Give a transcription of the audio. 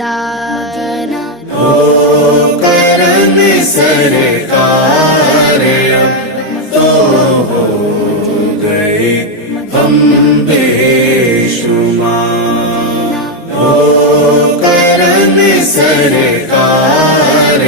दाना हो करम सरकार अब तो हो गए हम बेशुमार। हो करम सरकार